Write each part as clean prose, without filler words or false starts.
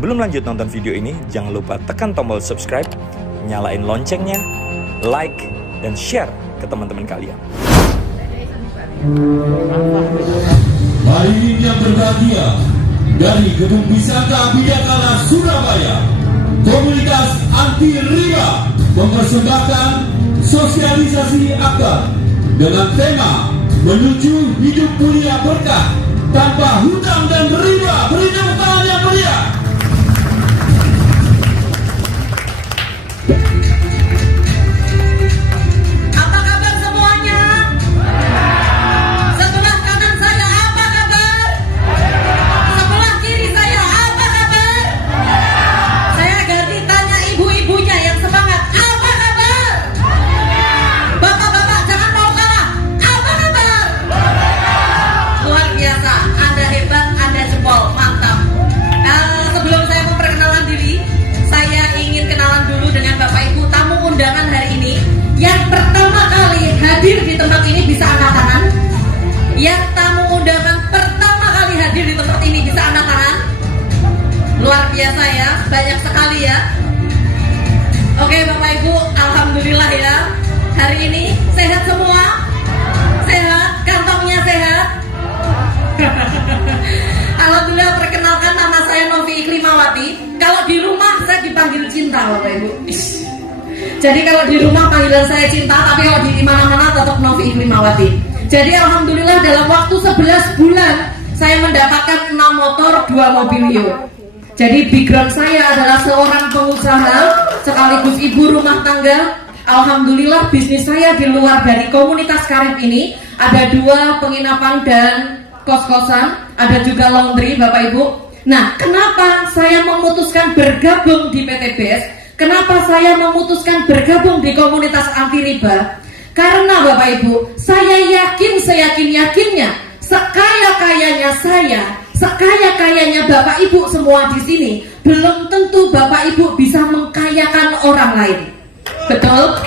Sebelum lanjut nonton video ini, jangan lupa tekan tombol subscribe, nyalain loncengnya, like, dan share ke teman-teman kalian. Hari ini yang berbahagia dari Gedung Wisata Bidakara Surabaya, komunitas anti riba mempersembahkan sosialisasi akbar dengan tema menuju hidup mulia berkah tanpa hutang dan riba. Beri tepuk tangan yang meriah. Apa kabar semuanya? Sebelah kanan saya apa kabar? Sebelah kiri saya apa kabar? Saya ganti tanya ibu-ibunya yang semangat. Apa kabar? Bapak-bapak jangan mau kalah. Apa kabar? Luar biasa. Anda hebat, Anda jempol. Mantap. Sebelum saya memperkenalkan diri, saya ingin kenalan dulu dengan Bapak Ibu tamu undangan hari ini. Yang pertama kali hadir di tempat ini bisa angkat tangan. Yang tamu undangan pertama kali hadir di tempat ini bisa angkat tangan. Luar biasa ya, banyak sekali ya. Oke Bapak Ibu, alhamdulillah ya. Hari ini sehat semua? Sehat? Kantongnya sehat? Alhamdulillah, perkenalkan nama saya Novi Iklimawati. Kalau di rumah saya dipanggil Cinta Bapak Ibu. Jadi kalau di rumah panggilan saya Cinta, tapi kalau di mana-mana tetap Novi Iklimawati. Jadi alhamdulillah dalam waktu 11 bulan saya mendapatkan 6 motor, 2 mobil Mio. Jadi background saya adalah seorang pengusaha sekaligus ibu rumah tangga. Alhamdulillah bisnis saya di luar dari komunitas karib ini ada 2 penginapan dan kos-kosan, ada juga laundry Bapak Ibu. Nah, kenapa saya memutuskan bergabung di PT BES? Kenapa saya memutuskan bergabung di komunitas anti riba? Karena Bapak Ibu, saya yakin seyakin-yakinnya, sekaya-kayanya saya, sekaya-kayanya Bapak Ibu semua di sini, belum tentu Bapak Ibu bisa mengkayakan orang lain. Betul?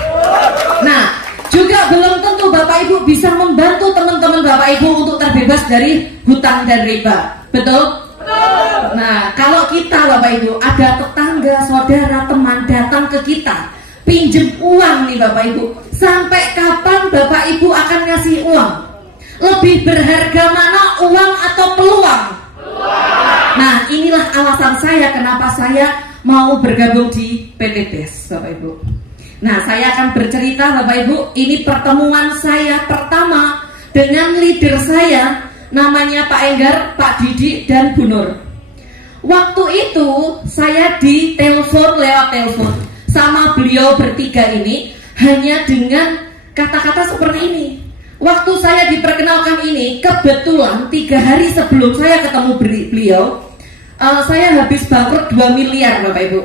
Nah, juga belum tentu Bapak Ibu bisa membantu teman-teman Bapak Ibu untuk terbebas dari hutang dan riba. Betul? Nah, kalau kita Bapak Ibu ada tetangga, saudara, teman datang ke kita pinjem uang nih Bapak Ibu, sampai kapan Bapak Ibu akan ngasih uang? Lebih berharga mana, uang atau peluang? Nah, inilah alasan saya kenapa saya mau bergabung di PT BES Bapak Ibu. Nah, saya akan bercerita Bapak Ibu, ini pertemuan saya pertama dengan leader saya, namanya Pak Enggar, Pak Didi, dan Bu Nur. Waktu itu saya ditelepon lewat telepon sama beliau bertiga ini hanya dengan kata-kata seperti ini. Waktu saya diperkenalkan ini, kebetulan 3 hari sebelum saya ketemu beliau, saya habis bangkrut 2 miliar Bapak Ibu.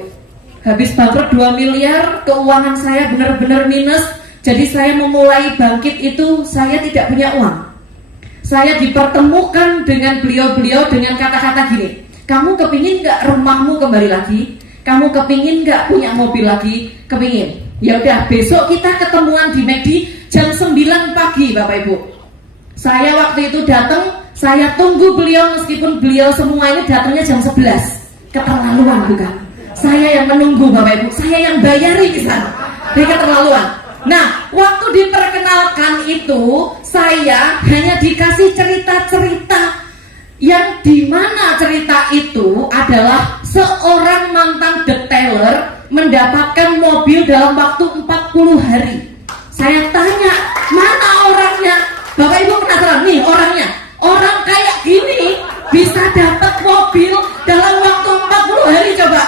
Habis bangkrut 2 miliar, keuangan saya benar-benar minus. Jadi saya memulai bangkit itu saya tidak punya uang. Saya dipertemukan dengan beliau-beliau dengan kata-kata gini, kamu kepingin gak rumahmu kembali lagi? Kamu kepingin gak punya mobil lagi? Kepingin? Ya udah, besok kita ketemuan di McD jam 9 pagi Bapak Ibu. Saya waktu itu datang, saya tunggu beliau meskipun beliau semua ini datangnya jam 11. Keterlaluan bukan? Saya yang menunggu Bapak Ibu, saya yang bayari di sana. Dia keterlaluan. Nah, waktu diperkenalkan itu saya hanya dikasih cerita-cerita yang dimana cerita itu adalah seorang mantan detailer mendapatkan mobil dalam waktu 40 hari. Saya tanya, mana orangnya? Bapak Ibu penasaran nih orangnya? Orang kayak gini bisa dapat mobil dalam waktu 40 hari coba.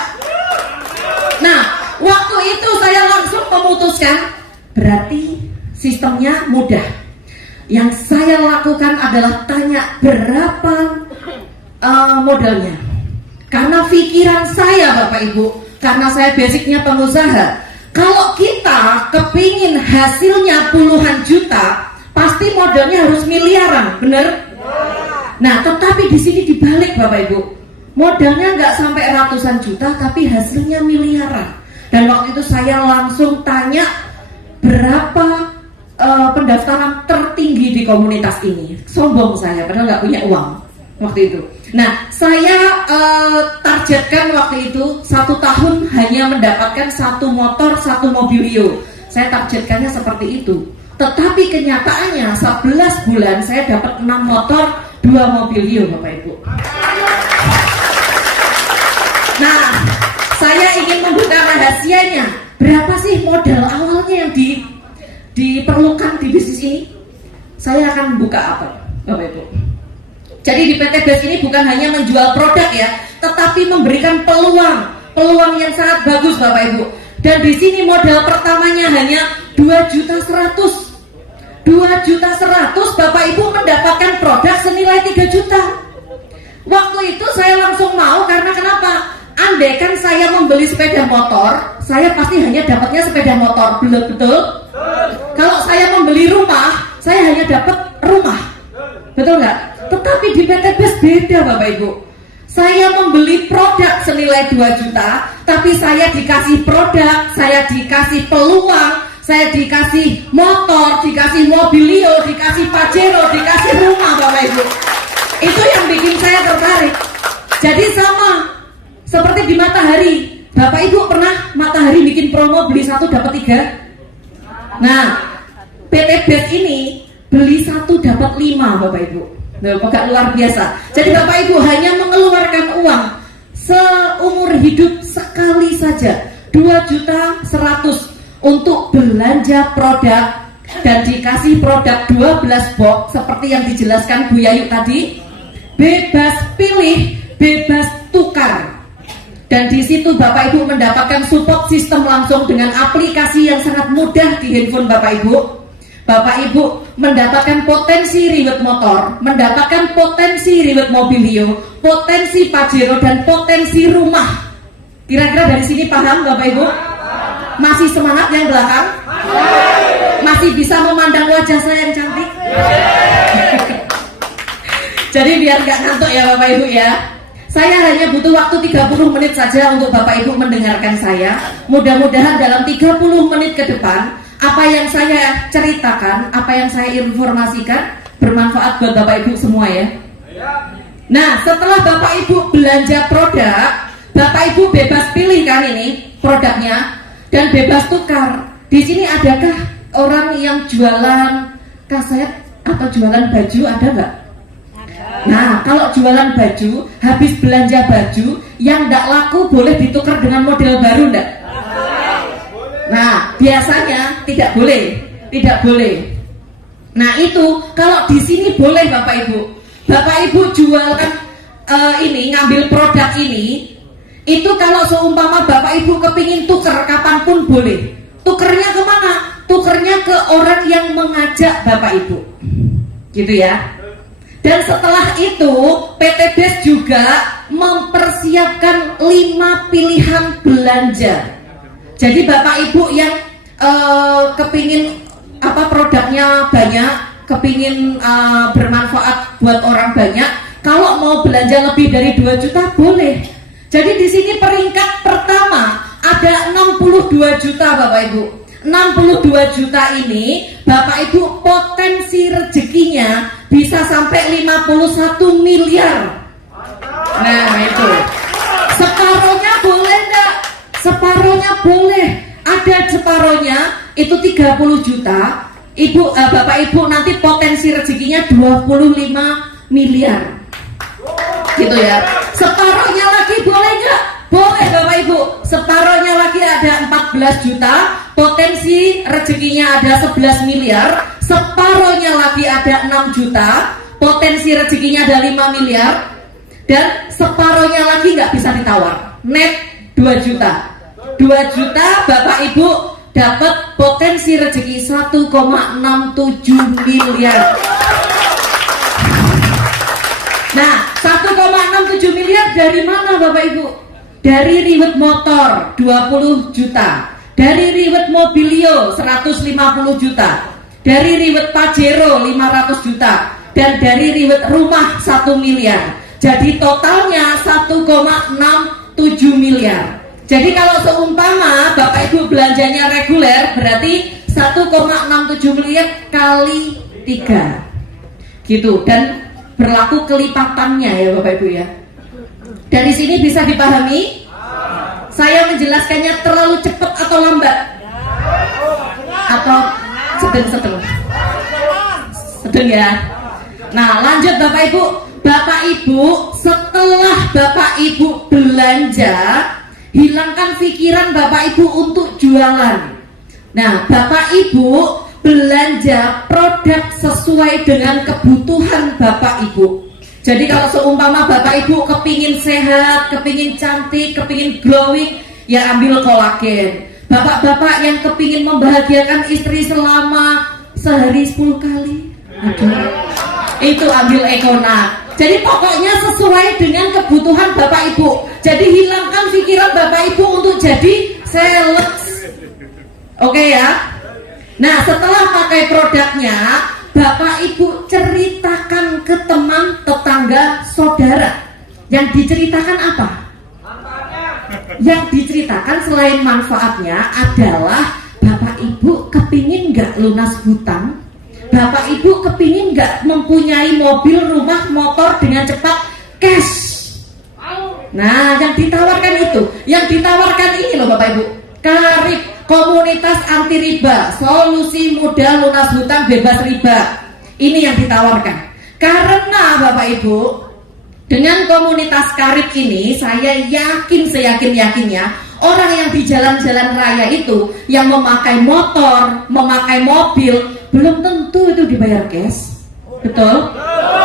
Nah, waktu itu saya langsung memutuskan, berarti sistemnya mudah. Yang saya lakukan adalah tanya berapa modalnya. Karena pikiran saya Bapak Ibu, karena saya basicnya pengusaha, kalau kita kepingin hasilnya puluhan juta, pasti modalnya harus miliaran, bener? Nah, tetapi di sini dibalik Bapak Ibu, modalnya nggak sampai ratusan juta, tapi hasilnya miliaran. Dan waktu itu saya langsung tanya berapa pendaftaran tertinggi di komunitas ini. Sombong saya, padahal nggak punya uang. waktu itu. Nah, saya targetkan waktu itu 1 tahun hanya mendapatkan 1 motor, 1 mobilio. Saya targetkannya seperti itu. Tetapi kenyataannya 11 bulan saya dapat 6 motor, 2 mobilio, Bapak Ibu. Nah, saya ingin membuka rahasianya. Berapa sih modal awalnya yang diperlukan di bisnis ini? Saya akan buka apa, Bapak Ibu? Jadi di PT BES ini bukan hanya menjual produk ya, tetapi memberikan peluang yang sangat bagus, Bapak Ibu. Dan di sini modal pertamanya hanya 2.100.000. 2.100.000 Bapak Ibu mendapatkan produk senilai 3 juta. Waktu itu saya langsung mau karena kenapa? Andaikan saya membeli sepeda motor, saya pasti hanya dapatnya sepeda motor, betul? Kalau saya membeli rumah, saya hanya dapat rumah, betul nggak? Tetapi di PT BES beda, Bapak Ibu. Saya membeli produk senilai 2 juta, tapi saya dikasih produk, saya dikasih peluang, saya dikasih motor, dikasih mobilio, dikasih Pajero, dikasih rumah, Bapak Ibu. Itu yang bikin saya tertarik. Jadi sama seperti di Matahari. Bapak Ibu pernah Matahari bikin promo beli 1 dapat 3? Nah, PT BES ini beli 1 dapat 5, Bapak Ibu. Nah, agak luar biasa. Jadi Bapak Ibu hanya mengeluarkan uang seumur hidup sekali saja 2.100.000 untuk belanja produk dan dikasih produk 12 box seperti yang dijelaskan Bu Yayu tadi. Bebas pilih, bebas tukar. Dan di situ Bapak Ibu mendapatkan support sistem langsung dengan aplikasi yang sangat mudah di handphone Bapak Ibu. Bapak Ibu mendapatkan potensi reward motor, mendapatkan potensi reward mobilio, potensi Pajero dan potensi rumah. Kira-kira dari sini paham Bapak Ibu? Masih semangat yang belakang? Masih bisa memandang wajah saya yang cantik? Jadi biar gak ngantuk ya Bapak Ibu ya. Saya hanya butuh waktu 30 menit saja untuk Bapak Ibu mendengarkan saya. Mudah-mudahan dalam 30 menit ke depan, apa yang saya ceritakan, apa yang saya informasikan bermanfaat buat Bapak Ibu semua ya. Nah, setelah Bapak Ibu belanja produk, Bapak Ibu bebas pilih kan ini produknya dan bebas tukar. Di sini adakah orang yang jualan kaset atau jualan baju, ada nggak? Nah, kalau jualan baju, habis belanja baju yang tidak laku boleh ditukar dengan model baru enggak? Nah, biasanya tidak boleh. Nah, itu kalau di sini boleh Bapak Ibu. Bapak Ibu jualan ini, ngambil produk ini, itu kalau seumpama Bapak Ibu kepingin tuker kapanpun boleh. Tukernya kemana? Tukernya ke orang yang mengajak Bapak Ibu, gitu ya. Dan setelah itu PT BES juga mempersiapkan 5 pilihan belanja. Jadi Bapak Ibu yang kepingin produknya banyak, kepingin bermanfaat buat orang banyak, kalau mau belanja lebih dari 2 juta boleh. Jadi di sini peringkat pertama ada 62 juta Bapak Ibu. 62 juta ini Bapak Ibu potensi rezekinya bisa sampai 51 miliar. Nah itu separohnya boleh enggak? Separohnya boleh. Ada separohnya itu 30 juta. Bapak Ibu nanti potensi rezekinya 25 miliar. Gitu ya. Separohnya lagi boleh enggak? Boleh Bapak Ibu. Separohnya lagi ada 14 juta. Potensi rezekinya ada 11 miliar. Separohnya lagi ada 6 juta. Potensi rezekinya ada 5 miliar. Dan separohnya lagi nggak bisa ditawar. Net 2 juta. 2 juta Bapak Ibu dapat potensi rezeki 1,67 miliar. Nah, 1,67 miliar dari mana Bapak Ibu? Dari reward motor 20 juta, dari reward mobilio 150 juta, dari reward Pajero 500 juta, dan dari reward rumah 1 miliar. Jadi totalnya 1,67 miliar. Jadi kalau seumpama Bapak Ibu belanjanya reguler, berarti 1,67 miliar kali 3 gitu. Dan berlaku kelipatannya ya Bapak Ibu ya. Dari sini bisa dipahami? Saya menjelaskannya terlalu cepat atau lambat? Atau sedang-sedang? Sedang ya. Nah lanjut Bapak Ibu. Bapak Ibu, setelah Bapak Ibu belanja, hilangkan pikiran Bapak Ibu untuk jualan. Nah Bapak Ibu belanja produk sesuai dengan kebutuhan Bapak Ibu. Jadi kalau seumpama Bapak Ibu kepingin sehat, kepingin cantik, kepingin glowing, ya ambil kolagen. Bapak-bapak yang kepingin membahagiakan istri selama sehari 10 kali, aduh, itu ambil Econa. Jadi pokoknya sesuai dengan kebutuhan Bapak Ibu. Jadi hilangkan pikiran Bapak Ibu untuk jadi sales. Oke ya. Nah setelah pakai produknya, Bapak Ibu ceritakan ke teman, tetangga, saudara. Yang diceritakan apa? Yang diceritakan selain manfaatnya adalah Bapak Ibu kepingin nggak lunas hutang? Bapak Ibu kepingin nggak mempunyai mobil, rumah, motor dengan cepat cash? Nah yang ditawarkan itu, yang ditawarkan ini loh Bapak Ibu, Karib, komunitas anti riba, solusi mudah lunas hutang bebas riba. Ini yang ditawarkan. Karena Bapak Ibu, dengan komunitas Karib ini, saya yakin seyakin-yakinnya orang yang di jalan-jalan raya itu, yang memakai motor, memakai mobil, belum tentu itu dibayar cash. Betul?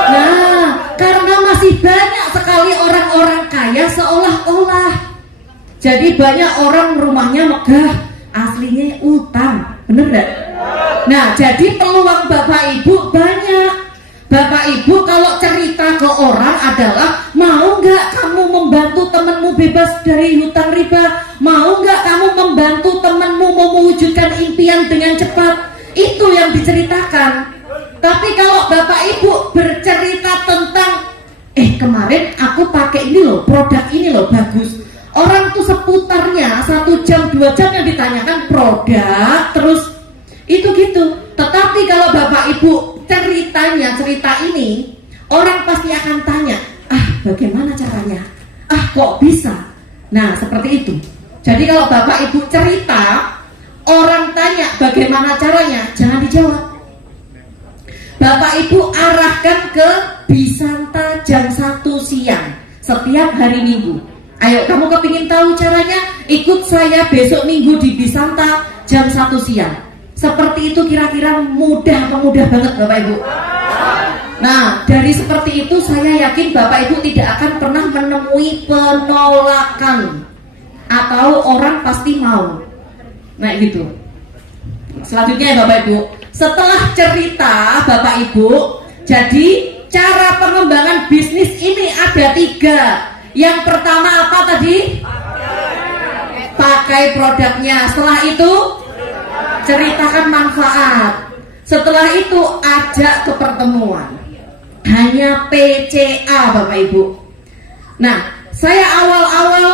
Nah, karena masih banyak sekali orang-orang kaya seolah-olah. Jadi banyak orang rumahnya megah, aslinya utang. Bener gak? Nah, jadi peluang Bapak Ibu banyak. Bapak Ibu kalau cerita ke orang adalah, mau nggak kamu membantu temanmu bebas dari hutang riba? Mau nggak kamu membantu temanmu mewujudkan impian dengan cepat? Itu yang diceritakan. Tapi kalau Bapak Ibu bercerita tentang, kemarin aku pakai ini loh, produk ini loh bagus. Orang tuh seputarnya 1 jam 2 jam yang ditanyakan produk, terus itu gitu. Tetapi kalau Bapak Ibu cerita ini, orang pasti akan tanya, bagaimana caranya? Kok bisa? Nah seperti itu. Jadi kalau Bapak Ibu cerita, orang tanya bagaimana caranya, jangan dijawab. Bapak Ibu arahkan ke Bisanta jam 1 siang setiap hari Minggu. Ayo kamu kepingin tahu caranya, ikut saya besok Minggu di Bisanta jam 1 siang. Seperti itu kira-kira mudah atau mudah banget Bapak Ibu? Nah dari seperti itu saya yakin Bapak Ibu tidak akan pernah menemui penolakan, atau orang pasti mau. Nah gitu. Selanjutnya ya Bapak Ibu, setelah cerita Bapak Ibu, jadi cara pengembangan bisnis ini ada 3. Yang pertama apa tadi? Pakai produknya. Setelah itu ceritakan manfaat. Setelah itu ajak ke pertemuan. Hanya PCA Bapak Ibu. Nah saya awal-awal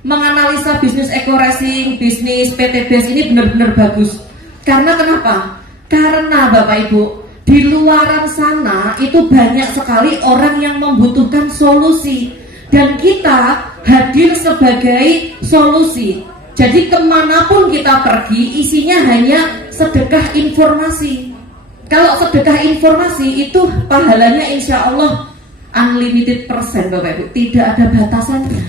menganalisa bisnis Eco Racing, bisnis PTBS ini benar-benar bagus. Karena kenapa? Karena Bapak Ibu, di luaran sana itu banyak sekali orang yang membutuhkan solusi, dan kita hadir sebagai solusi. Jadi kemanapun kita pergi, isinya hanya sedekah informasi. Kalau sedekah informasi itu pahalanya insya Allah unlimited persen Bapak Ibu, tidak ada batasannya.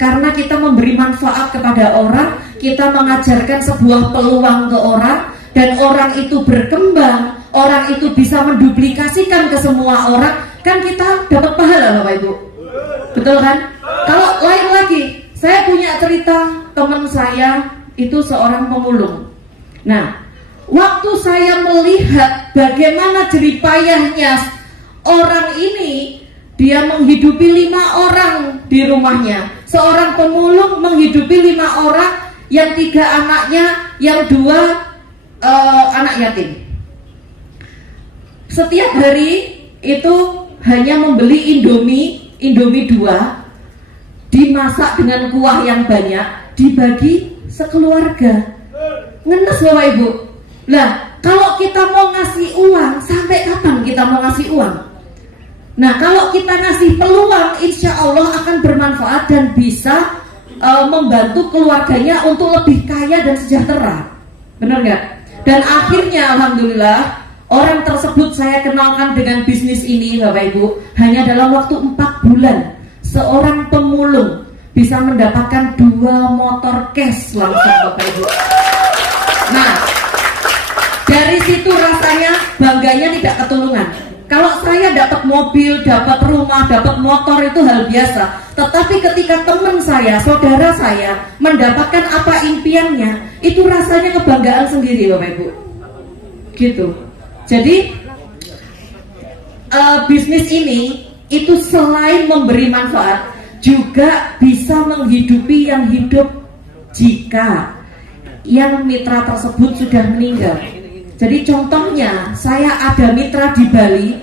Karena kita memberi manfaat kepada orang, kita mengajarkan sebuah peluang ke orang, dan orang itu berkembang, orang itu bisa menduplikasikan ke semua orang, kan kita dapat pahala Bapak Ibu. Betul kan? Kalau lain lagi, saya punya cerita teman saya itu seorang pemulung. Nah, waktu saya melihat bagaimana jeripayahnya orang ini, dia menghidupi 5 orang di rumahnya. Seorang pemulung menghidupi 5 orang, yang 3 anaknya, yang 2 anak yatim. Setiap hari itu hanya membeli Indomie 2, dimasak dengan kuah yang banyak, dibagi sekeluarga. Ngenes Bapak Ibu. Lah, kalau kita mau ngasih uang, sampai kapan kita mau ngasih uang? Nah, kalau kita ngasih peluang, insya Allah akan bermanfaat dan bisa membantu keluarganya untuk lebih kaya dan sejahtera. Benar nggak? Dan akhirnya alhamdulillah orang tersebut saya kenalkan dengan bisnis ini, Bapak Ibu. Hanya dalam waktu 4 bulan seorang pemulung bisa mendapatkan 2 motor cash langsung, Bapak Ibu. Nah, dari situ rasanya bangganya tidak ketulungan. Kalau saya dapat mobil, dapat rumah, dapat motor itu hal biasa. Tetapi ketika teman saya, saudara saya mendapatkan apa impiannya, itu rasanya kebanggaan sendiri, Bapak Ibu. Gitu. Jadi bisnis ini itu selain memberi manfaat, juga bisa menghidupi yang hidup jika yang mitra tersebut sudah meninggal. Jadi contohnya, saya ada mitra di Bali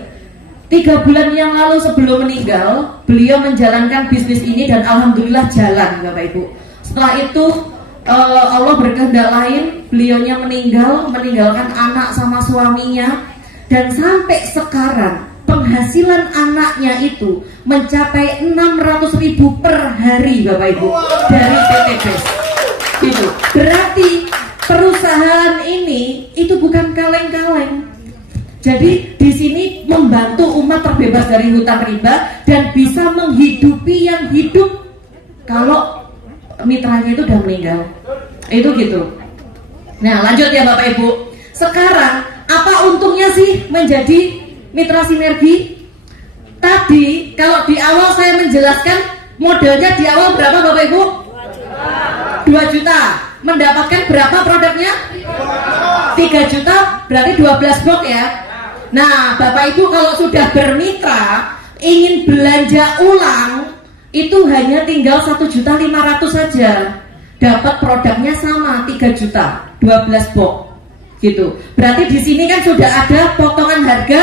3 bulan yang lalu sebelum meninggal, beliau menjalankan bisnis ini dan alhamdulillah jalan, Bapak Ibu. Setelah itu Allah berkehendak lain, beliaunya meninggalkan anak sama suaminya, dan sampai sekarang penghasilan anaknya itu mencapai 600.000 per hari, Bapak Ibu, dari PT BES. Gitu. Berarti perusahaan ini itu bukan kaleng-kaleng. Jadi di sini membantu umat terbebas dari hutang riba dan bisa menghidupi yang hidup kalau mitranya itu udah meninggal. Itu gitu. Nah, lanjut ya Bapak Ibu. Sekarang apa untungnya sih menjadi mitra sinergi? Tadi kalau di awal saya menjelaskan modalnya di awal berapa Bapak Ibu? 2 juta. Mendapatkan berapa produknya? 3 juta, berarti 12 box ya. Nah, Bapak Ibu kalau sudah bermitra, ingin belanja ulang, itu hanya tinggal 1.500.000 saja. Dapat produknya sama 3 juta, 12 box. Gitu. Berarti di sini kan sudah ada potongan harga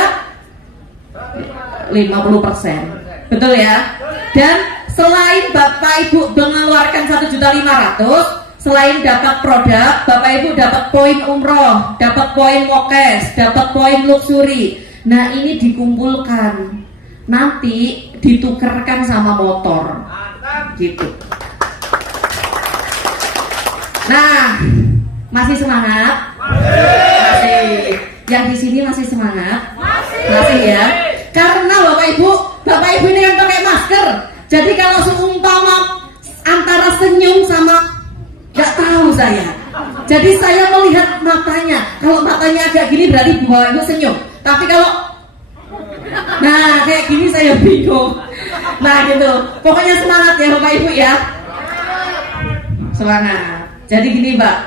50%. Betul ya? Dan selain Bapak Ibu mengeluarkan 1.500.000, selain dapat produk, Bapak Ibu dapat poin umroh, dapat poin mokes, dapat poin luxury. Nah, ini dikumpulkan, nanti ditukerkan sama motor, gitu. Nah, masih semangat? Masih. Yang di sini masih semangat? Masih ya. Karena Bapak Ibu ini kan pakai masker. Jadi kalau seumpama antara senyum sama gak tahu saya. Jadi saya melihat matanya. Kalau matanya agak gini berarti Bapak Ibu senyum. Tapi kalau nah kayak gini saya bingung. Nah gitu. Pokoknya semangat ya Bapak Ibu ya. Semangat. Jadi gini Mbak.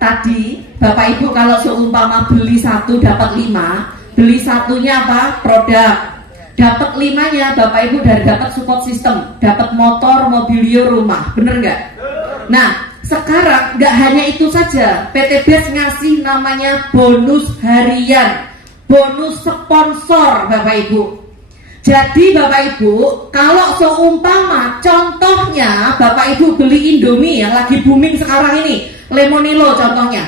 Tadi Bapak Ibu kalau seumpama beli 1 dapat 5, beli satunya apa? Produk. Dapat 5-nya Bapak Ibu dari dapat support system, dapat motor, mobilio, rumah. Bener nggak? Nah, sekarang nggak hanya itu saja, PT BES ngasih namanya bonus harian, bonus sponsor Bapak Ibu. Jadi Bapak Ibu, kalau seumpama contohnya Bapak Ibu beli Indomie yang lagi booming sekarang ini, Lemonilo contohnya,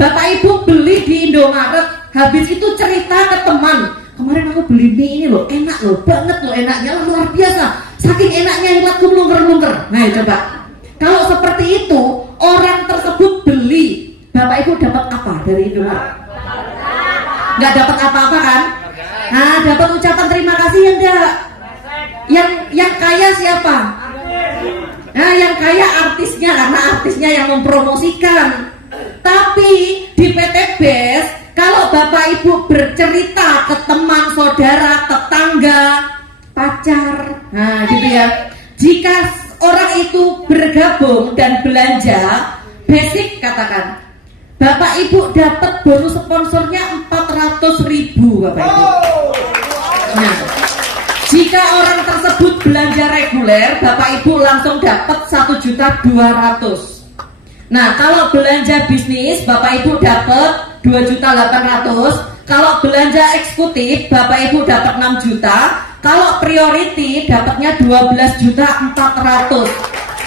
Bapak Ibu beli di Indomaret, habis itu cerita ke teman, kemarin aku beli mie ini loh, enak loh, banget loh enaknya, luar biasa, saking enaknya yang aku melungker-melungker. Nah coba, kalau seperti itu, orang tersebut beli, Bapak Ibu dapat apa dari Indomaret? Nggak dapat apa-apa kan? Nah, dapat ucapan terima kasih ya enggak? Yang kaya siapa? Nah, yang kaya artisnya, karena artisnya yang mempromosikan. Tapi di PT BES, kalau Bapak Ibu bercerita ke teman, saudara, tetangga, pacar, nah gitu ya. Jika orang itu bergabung dan belanja, basic katakan, Bapak Ibu dapat bonus sponsornya 400.000 Bapak Ibu. Nah, jika orang tersebut belanja reguler, Bapak Ibu langsung dapat 1.200.000. Nah, kalau belanja bisnis, Bapak Ibu dapat 2.800.000. Kalau belanja eksekutif, Bapak Ibu dapat 6 juta. Kalau priority dapatnya 12.400.000.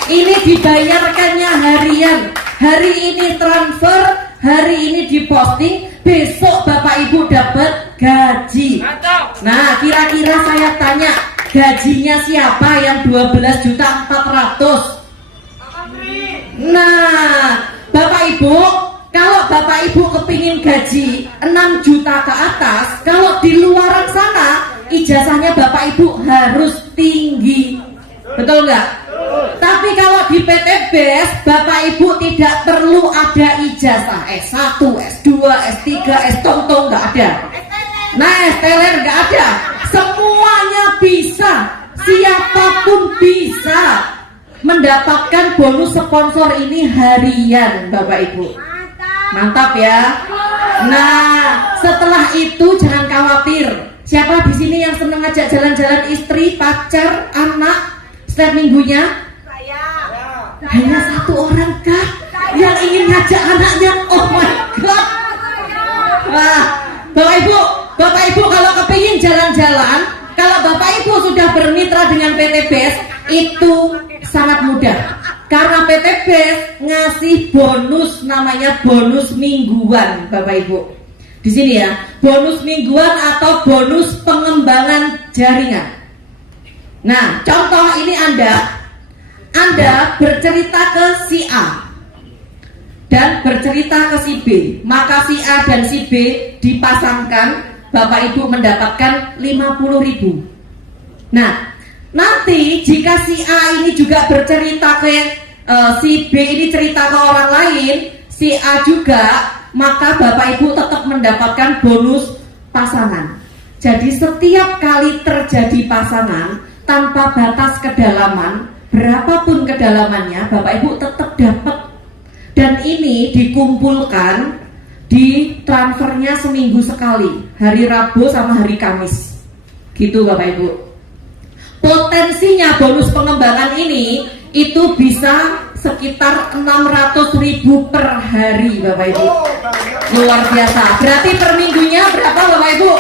Ini dibayarkannya harian. Hari ini transfer, hari ini diposting, besok Bapak Ibu dapat gaji. Nah, kira-kira saya tanya, gajinya siapa yang 12.400.000? Nah, Bapak Ibu, kalau Bapak Ibu kepingin gaji 6 juta ke atas, kalau di luaran sana ijazahnya Bapak Ibu harus tinggi. Betul nggak? Tapi kalau di PT BES, Bapak Ibu tidak perlu ada ijazah S1, S2, S3, S-tong-tong, nggak ada. Nah, S-teler nggak ada. Semuanya bisa, siapapun bisa mendapatkan bonus sponsor ini harian, Bapak Ibu. Mantap ya. Nah, setelah itu jangan khawatir. Siapa di sini yang seneng ngajak jalan-jalan istri, pacar, anak setiap minggunya? Hanya satu orang kah yang ingin ngajak anaknya? Oh my god. Wah, Bapak Ibu kalau kepingin jalan-jalan, kalau Bapak Ibu sudah bermitra dengan PT BES, itu sangat mudah. Karena PT BES ngasih bonus, namanya bonus mingguan, Bapak Ibu. Di sini ya, bonus mingguan atau bonus pengembangan jaringan. Nah, contoh ini Anda bercerita ke si A dan bercerita ke si B, maka si A dan si B dipasangkan, Bapak Ibu mendapatkan 50.000. Nah, nanti jika si A ini juga bercerita ke si B ini cerita ke orang lain, si A juga, maka Bapak Ibu tetap mendapatkan bonus pasangan. Jadi setiap kali terjadi pasangan tanpa batas kedalaman, berapapun kedalamannya, Bapak Ibu tetap dapat. Dan ini dikumpulkan, di transfernya seminggu sekali, hari Rabu sama hari Kamis. Gitu Bapak Ibu. Potensinya bonus pengembangan ini itu bisa sekitar 600.000 per hari, Bapak Ibu. Luar biasa. Berarti per minggunya berapa, Bapak Ibu?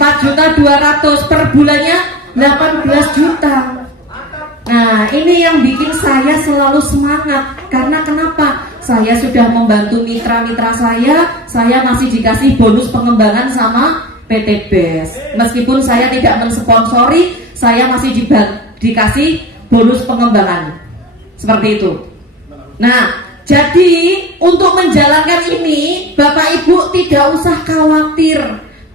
4.200.000, per bulannya 18 juta. Nah, ini yang bikin saya selalu semangat. Karena kenapa? Saya sudah membantu mitra-mitra saya masih dikasih bonus pengembangan sama PT BES. Meskipun saya tidak mensponsori, saya masih dikasih bonus pengembangan. Seperti itu. Nah, jadi untuk menjalankan ini, Bapak Ibu tidak usah khawatir.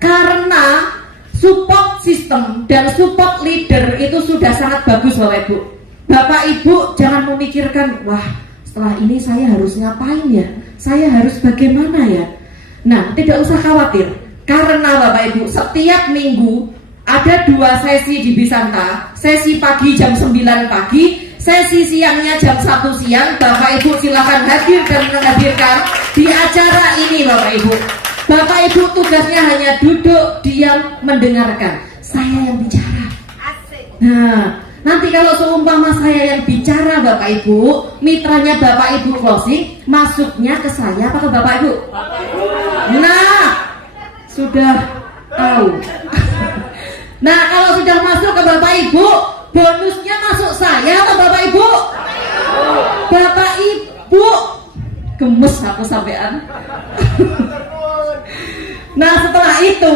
Karena support system dan support leader itu sudah sangat bagus, Bapak Ibu. Bapak Ibu jangan memikirkan, wah setelah ini saya harus ngapain ya, saya harus bagaimana ya. Nah, tidak usah khawatir. Karena Bapak Ibu, setiap minggu ada 2 sesi di Bisanta. Sesi pagi jam 9 pagi, sesi siangnya jam 1 siang. Bapak Ibu silakan hadir dan menghadirkan di acara ini, Bapak Ibu. Bapak Ibu tugasnya hanya duduk, diam, mendengarkan. Saya yang bicara. Nah, nanti kalau seumpama saya yang bicara, Bapak Ibu, mitranya Bapak Ibu closing, masuknya ke saya apa ke Bapak Ibu? Nah, sudah tahu. Nah, kalau sudah masuk ke Bapak Ibu, bonusnya masuk saya atau Bapak Ibu? Bapak Ibu, gemes aku sampean. Nah, setelah itu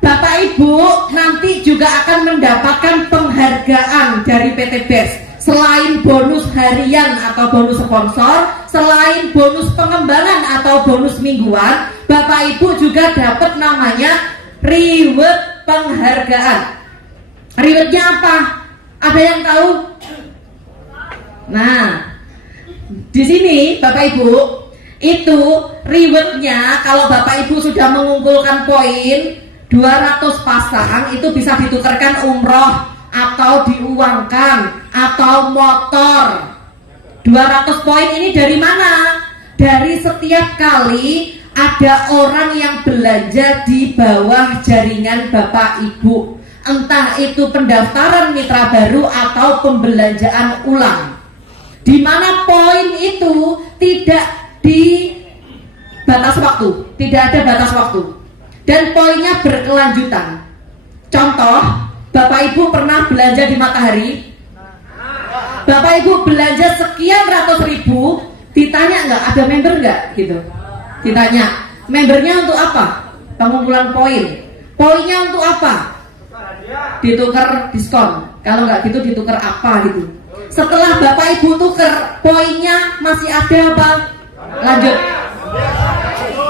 Bapak Ibu nanti juga akan mendapatkan penghargaan dari PT BES. Selain bonus harian atau bonus sponsor, selain bonus pengembangan atau bonus mingguan, Bapak Ibu juga dapat namanya reward penghargaan. Rewardnya apa? Ada yang tahu? Nah, di sini Bapak Ibu, itu rewardnya kalau Bapak Ibu sudah mengumpulkan poin 200 pasang, itu bisa ditukarkan umroh atau diuangkan atau motor. 200 poin ini dari mana? Dari setiap kali ada orang yang belanja di bawah jaringan Bapak Ibu, entah itu pendaftaran mitra baru atau pembelanjaan ulang, di mana poin itu tidak di batas waktu, tidak ada batas waktu, dan poinnya berkelanjutan. Contoh, Bapak Ibu pernah belanja di Matahari, Bapak Ibu belanja sekian ratus ribu, ditanya nggak ada member nggak gitu, ditanya membernya untuk apa, pengumpulan poin. Poinnya untuk apa? Ditukar diskon. Kalau nggak gitu ditukar apa gitu. Setelah Bapak Ibu tuker, poinnya masih ada apa? Lanjut.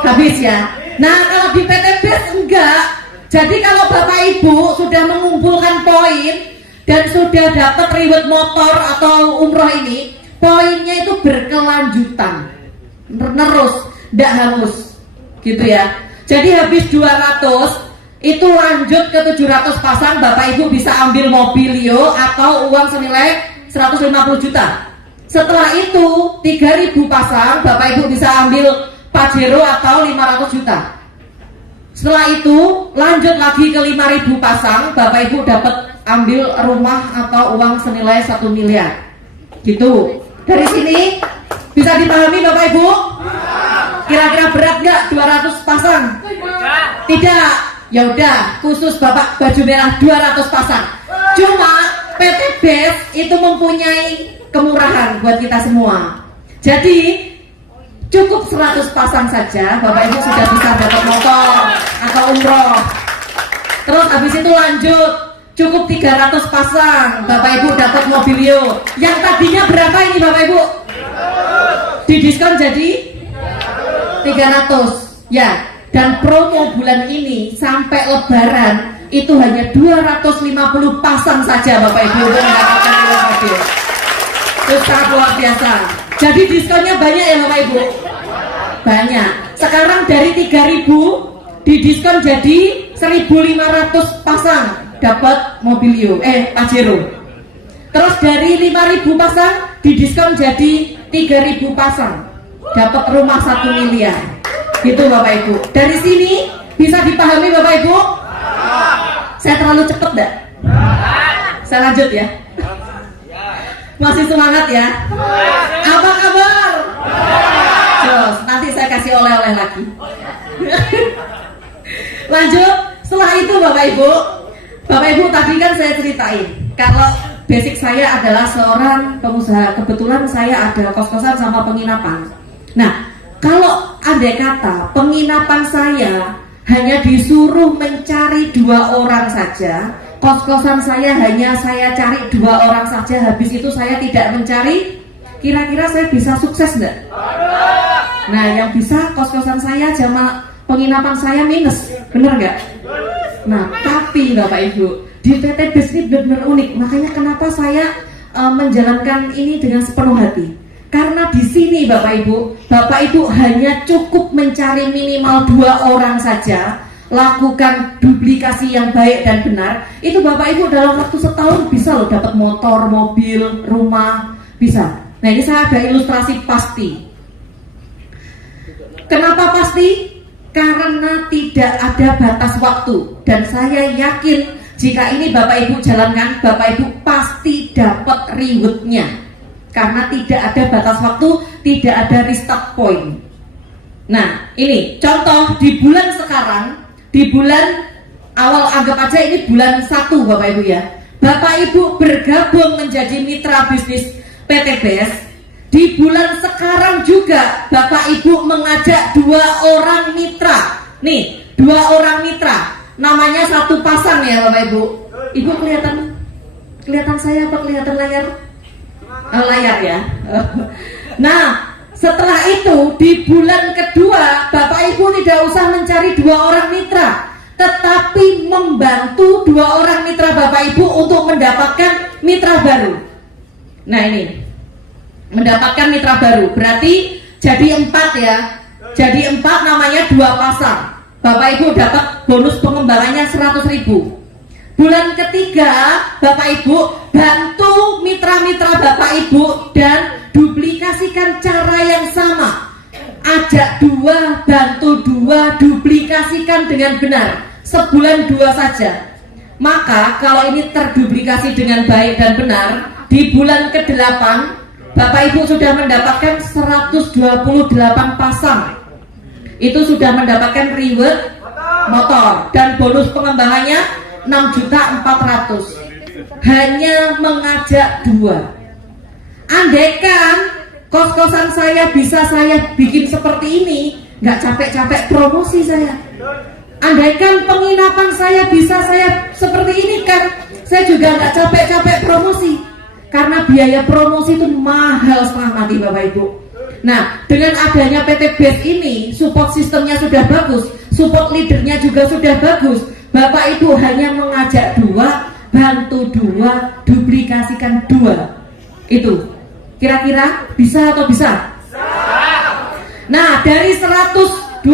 Habis ya. Nah, kalau di PT BES enggak. Jadi kalau Bapak Ibu sudah mengumpulkan poin dan sudah dapat reward motor atau umroh ini, poinnya itu berkelanjutan, terus, tidak hangus, gitu ya. Jadi habis 200 itu lanjut ke 700 pasang, Bapak Ibu bisa ambil mobilio atau uang senilai 150 juta. Setelah itu 3000 pasang, Bapak Ibu bisa ambil Pajero atau 500 juta. Setelah itu lanjut lagi ke 5000 pasang, Bapak Ibu dapat ambil rumah atau uang senilai 1 miliar. Gitu. Dari sini bisa dipahami Bapak Ibu? Kira-kira berat nggak 200 pasang? Tidak. Ya udah, khusus Bapak baju merah 200 pasang. Cuma PT BES itu mempunyai kemurahan buat kita semua. Jadi cukup 100 pasang saja, Bapak Ibu sudah bisa dapat motor atau umroh. Terus habis itu lanjut, cukup 300 pasang, Bapak Ibu dapat mobilio. Yang tadinya berapa ini Bapak Ibu? Didiskon jadi 300. Ya, dan promo bulan ini sampai Lebaran itu hanya 250 pasang saja Bapak Ibu untuk mendapatkan mobil. Itu sangat luar biasa. Jadi diskonnya banyak ya Bapak Ibu? Banyak. Sekarang dari 3000 didiskon jadi 1500 pasang dapat mobilio, Pajero. Terus dari 5000 pasang didiskon jadi 3000 pasang dapat rumah 1 miliar. Gitu Bapak Ibu. Dari sini bisa dipahami Bapak Ibu? Saya terlalu cepet enggak? Saya lanjut ya. Masih semangat ya? Apa kabar? Terus nanti saya kasih oleh-oleh lagi. Lanjut. Setelah itu Bapak Ibu tadi kan saya ceritain kalau basic saya adalah seorang pengusaha. Kebetulan saya ada kos-kosan sama penginapan. Nah, kalau andai kata penginapan saya hanya disuruh mencari 2 orang saja, kos-kosan saya hanya saya cari 2 orang saja, habis itu saya tidak mencari, kira-kira saya bisa sukses enggak? Nah, yang bisa kos-kosan saya sama penginapan saya minus, bener nggak? Nah, tapi Bapak Ibu, di PT BES ini benar-benar unik. Makanya kenapa saya menjalankan ini dengan sepenuh hati. Karena di sini Bapak Ibu hanya cukup mencari minimal 2 orang saja, lakukan duplikasi yang baik dan benar. Itu Bapak Ibu dalam waktu setahun bisa loh dapat motor, mobil, rumah, bisa. Nah, ini saya ada ilustrasi pasti. Kenapa pasti? Karena tidak ada batas waktu. Dan saya yakin jika ini Bapak Ibu jalankan, Bapak Ibu pasti dapat rewardnya. Karena tidak ada batas waktu, tidak ada restart point. Nah, ini contoh di bulan sekarang, di bulan awal, anggap aja ini bulan 1 Bapak Ibu ya. Bapak Ibu bergabung menjadi mitra bisnis PT BES. Di bulan sekarang juga Bapak Ibu mengajak 2 orang mitra. Nih, 2 orang mitra. Namanya 1 pasang ya Bapak Ibu. Ibu kelihatan saya apa kelihatan layar? Layar ya. Nah, setelah itu di bulan kedua Bapak Ibu tidak usah mencari 2 orang mitra, tetapi membantu 2 orang mitra Bapak Ibu untuk mendapatkan mitra baru. Nah, ini mendapatkan mitra baru berarti jadi 4 ya. Jadi 4 namanya 2 pasang. Bapak Ibu dapat bonus pengembangannya 100.000. Bulan ketiga Bapak Ibu bantu mitra-mitra Bapak Ibu dan duplikasikan cara yang sama. Ajak 2, bantu 2, duplikasikan dengan benar. Sebulan 2 saja. Maka kalau ini terduplikasi dengan baik dan benar, di bulan ke-8 Bapak Ibu sudah mendapatkan 128 pasang. Itu sudah mendapatkan reward motor dan bonus pengembangannya 6.400.000. Hanya mengajak 2. Andaikan kos-kosan saya bisa saya bikin seperti ini, nggak capek-capek promosi saya. Andaikan penginapan saya bisa saya seperti ini kan, saya juga nggak capek-capek promosi. Karena biaya promosi itu mahal setengah mati Bapak Ibu. Nah, dengan adanya PT BES ini, support sistemnya sudah bagus, support leadernya juga sudah bagus. Bapak Ibu hanya mengajak 2, bantu 2, duplikasikan 2. Itu kira-kira bisa atau bisa? Nah, dari 128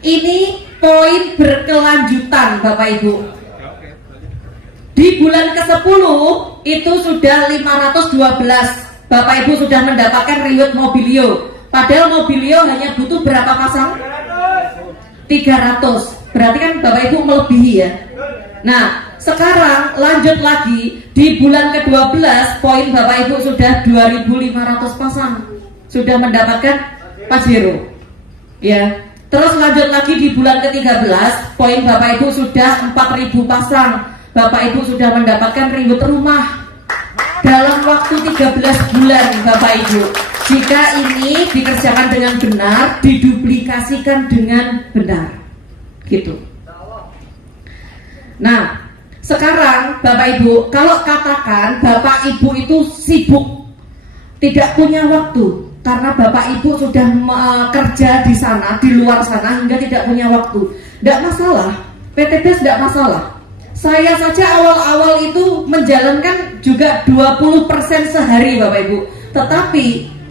ini poin berkelanjutan Bapak Ibu. Di bulan ke-10 itu sudah 512. Bapak Ibu sudah mendapatkan reward Mobilio. Padahal Mobilio hanya butuh berapa pasang? 300. Berarti kan Bapak Ibu melebihi ya. Nah, sekarang lanjut lagi di bulan ke-12 poin Bapak Ibu sudah 2.500 pasang. Sudah mendapatkan Pajero. Ya. Terus lanjut lagi di bulan ke-13 poin Bapak Ibu sudah 4.000 pasang. Bapak Ibu sudah mendapatkan reward rumah dalam waktu 13 bulan Bapak Ibu. Jika ini dikerjakan dengan benar, diduplikasikan dengan benar gitu. Nah, sekarang Bapak Ibu, kalau katakan Bapak Ibu itu sibuk, tidak punya waktu karena Bapak Ibu sudah kerja di sana, di luar sana hingga tidak punya waktu, tidak masalah, PT BES tidak masalah. Saya saja awal-awal itu menjalankan juga 20% sehari Bapak Ibu. Tetapi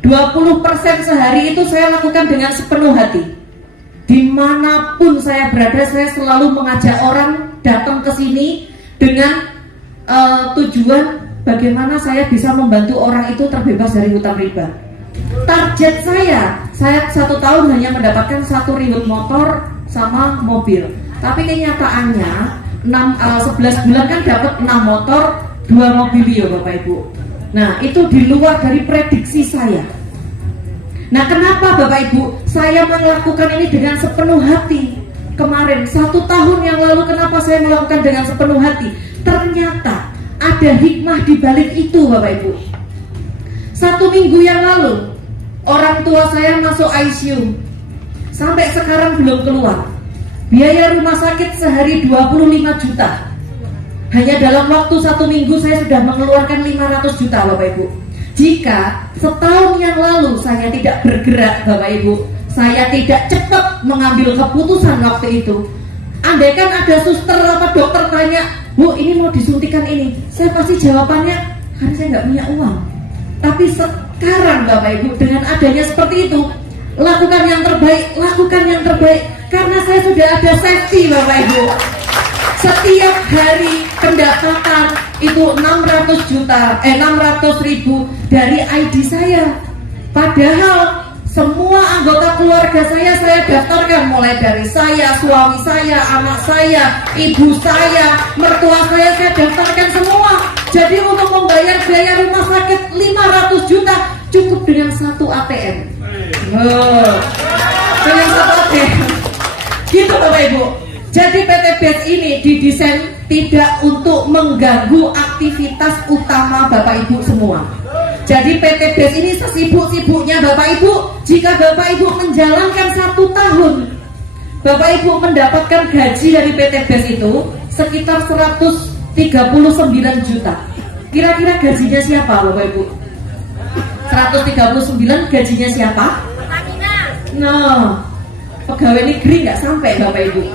20% sehari itu saya lakukan dengan sepenuh hati. Dimanapun saya berada, saya selalu mengajak orang datang ke sini dengan tujuan bagaimana saya bisa membantu orang itu terbebas dari hutang riba. Target saya 1 tahun hanya mendapatkan 1 reward motor sama mobil. Tapi kenyataannya 11 bulan kan dapat 6 motor, 2 mobilio Bapak Ibu. Nah, itu di luar dari prediksi saya. Nah, kenapa Bapak Ibu saya melakukan ini dengan sepenuh hati? Kemarin 1 tahun yang lalu kenapa saya melakukan dengan sepenuh hati? Ternyata ada hikmah di balik itu Bapak Ibu. 1 minggu yang lalu orang tua saya masuk ICU. Sampai sekarang belum keluar. Biaya rumah sakit sehari 25 juta. Hanya dalam waktu 1 minggu saya sudah mengeluarkan 500 juta Bapak Ibu. Jika setahun yang lalu saya tidak bergerak Bapak Ibu, saya tidak cepat mengambil keputusan waktu itu, andaikan ada suster atau dokter tanya, Bu ini mau disuntikan ini, saya pasti jawabannya karena saya nggak punya uang. Tapi sekarang Bapak Ibu dengan adanya seperti itu, lakukan yang terbaik, lakukan yang terbaik. Karena saya sudah ada safety Bapak Ibu. Setiap hari pendapatan itu 600 ribu dari ID saya. Padahal semua anggota keluarga saya daftarkan, mulai dari saya, suami saya, anak saya, ibu saya, mertua saya daftarkan semua. Jadi untuk membayar biaya rumah sakit 500 juta cukup dengan 1 ATM. Dengan 1 ATM. Gitu Bapak Ibu. Jadi PT BES ini didesain tidak untuk mengganggu aktivitas utama Bapak Ibu semua. Jadi PT BES ini sesibuk-sibuknya Bapak Ibu, jika Bapak Ibu menjalankan 1 tahun, Bapak Ibu mendapatkan gaji dari PT BES itu sekitar 139 juta. Kira-kira gajinya siapa Bapak Ibu? 139 gajinya siapa? Nah, pegawai negeri nggak sampai Bapak Ibu.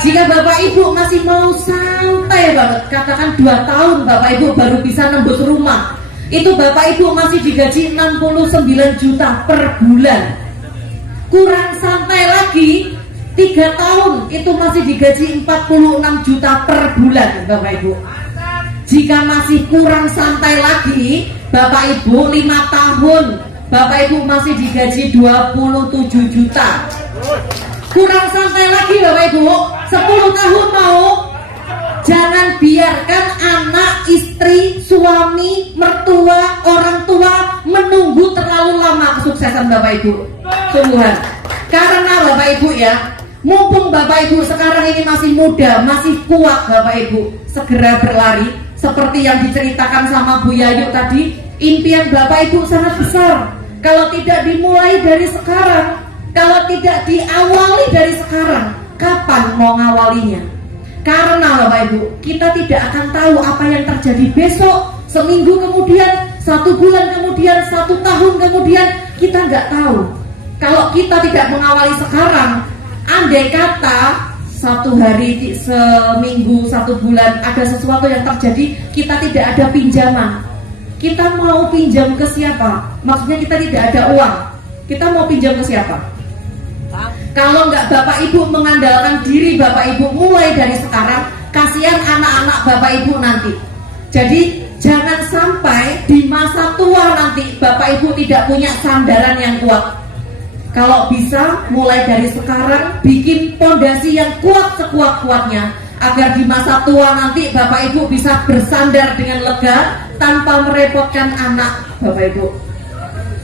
Jika Bapak Ibu masih mau santai banget, katakan 2 tahun Bapak Ibu baru bisa nembus rumah, itu Bapak Ibu masih digaji 69 juta per bulan. Kurang santai lagi 3 tahun itu masih digaji 46 juta per bulan Bapak Ibu. Jika masih kurang santai lagi Bapak Ibu 5 tahun Bapak Ibu masih digaji 27 juta. Kurang santai lagi Bapak Ibu 10 tahun mau. Jangan biarkan anak, istri, suami, mertua, orang tua menunggu terlalu lama kesuksesan Bapak Ibu. Sungguhan. Karena Bapak Ibu ya, mumpung Bapak Ibu sekarang ini masih muda, masih kuat Bapak Ibu, segera berlari. Seperti yang diceritakan sama Bu Yayu tadi, impian Bapak Ibu sangat besar. Kalau tidak dimulai dari sekarang, kalau tidak diawali dari sekarang, kapan kapan mau ngawalinya. Karena Bapak Ibu, kita tidak akan tahu apa yang terjadi besok, seminggu kemudian, 1 bulan kemudian, 1 tahun kemudian, kita nggak tahu. Kalau kita tidak mengawali sekarang, andai kata 1 hari, seminggu, 1 bulan ada sesuatu yang terjadi, kita tidak ada pinjaman. Kita mau pinjam ke siapa? Maksudnya kita tidak ada uang. Kita mau pinjam ke siapa? Kalau nggak Bapak Ibu mengandalkan diri Bapak Ibu mulai dari sekarang, kasihan anak-anak Bapak Ibu nanti. Jadi jangan sampai di masa tua nanti Bapak Ibu tidak punya sandaran yang kuat. Kalau bisa mulai dari sekarang bikin pondasi yang kuat sekuat-kuatnya, agar di masa tua nanti Bapak Ibu bisa bersandar dengan lega tanpa merepotkan anak Bapak Ibu.